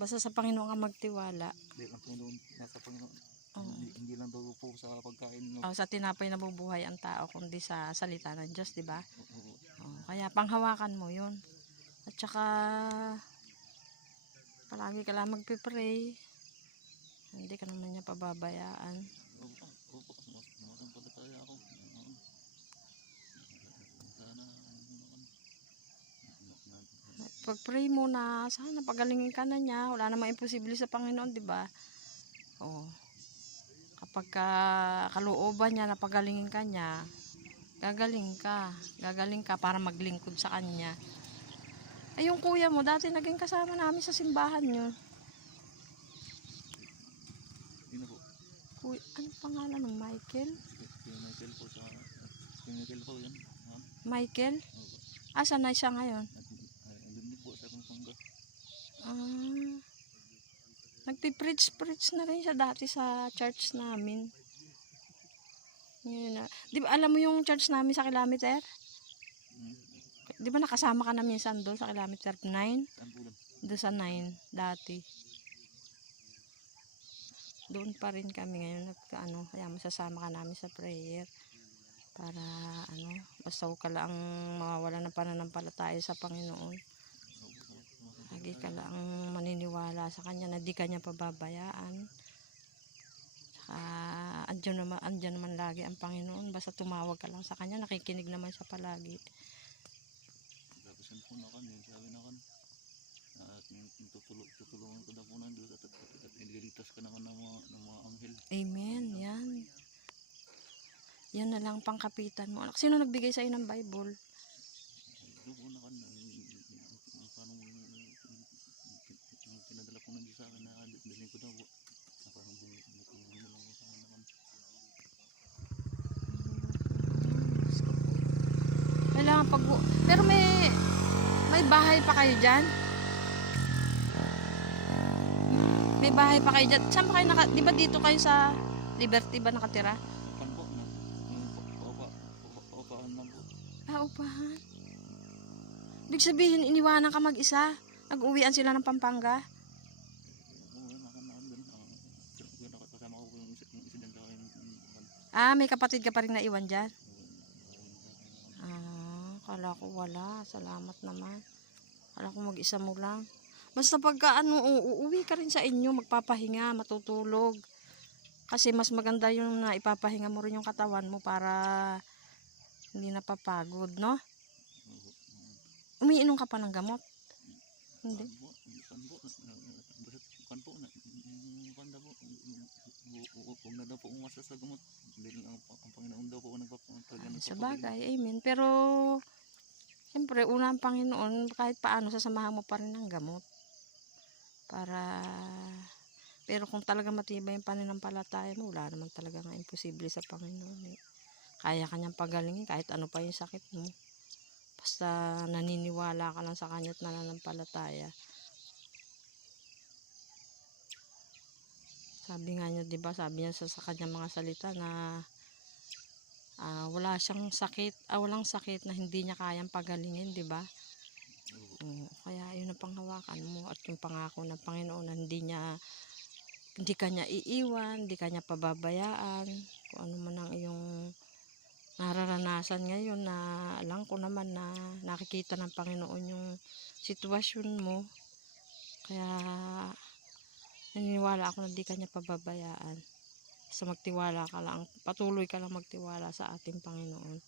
Basta sa Panginoon ka magtiwala. Hindi lang Panginoon, nasa Panginoon. Oo. Hindi lang daw po sa pagkain. Oh, sa tinapay nabubuhay ang tao kundi sa salita ng Diyos, di ba? Oo. Oh, kaya panghawakan mo 'yun. At saka palagi ka lang magpe-pray. Hindi ka naman niya pababayaan. Opo, sumasampalataya ako. Sana, Pag-pray muna, sana pagalingin ka na niya. Wala namang imposible sa Panginoon, di ba? Oh. Kapag kalooban niya na pagalingin ka niya, gagaling ka. Gagaling ka para maglingkod sa kanya. Ay, yung kuya mo, dati naging kasama namin sa simbahan yun. yun na po. Kuya, anong pangalan ng Michael? Kay Michael po sa... Kay Michael po yun. Michael? Opo. Asa na siya ngayon? Alumni po sa Pampanga. Nagpipreach na rin siya dati sa church namin. Yun na. Di ba alam mo yung church namin sa kilometer? Di ba nakasama ka na minsan doon sa kilometer 9? Saan po doon? Doon sa 9 dati. Doon pa rin kami ngayon kaya masasama ka namin sa prayer para basta huwag ka lang mawawala ng pananampalataya sa Panginoon. Lagi ka lang maniniwala sa kanya na di kanya pababayaan. Saka andyan naman lagi ang Panginoon, basta tumawag ka lang sa kanya, nakikinig naman siya palagi. Tapos po na kan, sabi na kan, at tutulungan ko na po ng Diyos at ililigtas ka naman ng mga anghel. Amen, yan. Yan na lang pangkapitan mo. Sino nagbigay sa iyo ng Bible? Doon po na kan, parang pinadala po ng Diyos sa akin na dalhin ko daw po. Parang bumulong mo lang po sa akin na kan. Kailangan pero may bahay pa kayo dyan? May bahay pa kayo dyan? Saan ba kayo di ba dito kayo sa Liberty ba nakatira? Kan po na, upahan lang po. Upahan. Ibig sabihin, iniwanan ka mag-isa? Nag-uwian sila ng Pampanga? Oo, nakanaan doon. Kasama ko po yung isa dyan sa akin. May kapatid ka pa rin naiwan dyan? Kala ko wala. Salamat naman. Kala ko mag-isa mo lang. Basta pagka uuwi ka rin sa inyo, magpapahinga, matutulog. Kasi mas maganda yung na ipapahinga mo rin yung katawan mo para hindi napapagod, no? Umiinom ka pa ng gamot? Hindi. Huwag na daw po umasa sa gamot. Dahil ang Panginoon daw po nagpapagaling. Sa bagay, amen. Pero siyempre, una ang Panginoon, kahit paano sasamahan mo pa rin ng gamot. Pero kung talaga matibay yung pananampalataya mo, wala naman talaga nga imposible sa Panginoon. Kaya kanyang pagalingin kahit ano pa yung sakit mo. Basta naniniwala ka lang sa kanya at nananampalataya. Sabi nga niya, 'di ba? Sabi niya sa kanyang mga salita na walang sakit na hindi niya kayang pagalingin, 'di ba? Kaya 'yun ang panghawakan mo at yung pangako ng Panginoon na hindi kanya iiwan, hindi kanya pababayaan. Kung ano man ang iyong nararanasan ngayon, na alam ko naman na nakikita ng Panginoon yung sitwasyon mo. Kaya naniniwala ako na di kanya pababayaan. Basta magtiwala ka lang, patuloy ka lang magtiwala sa ating Panginoon.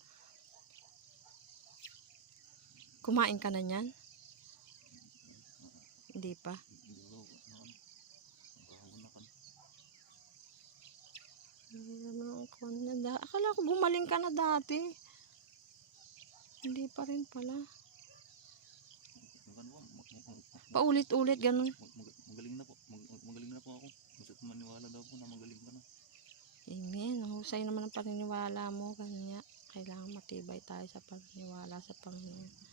Kumain ka na niyan? Hindi pa. Akala ko gumaling ka na dati. Hindi pa rin pala. Paulit-ulit ganun. Magaling na po ako. Basta maniwala daw po na magaling ka na. Amen. Husay naman ang paniniwala mo. Kanya kailangan matibay tayo sa paniniwala sa Panginoon.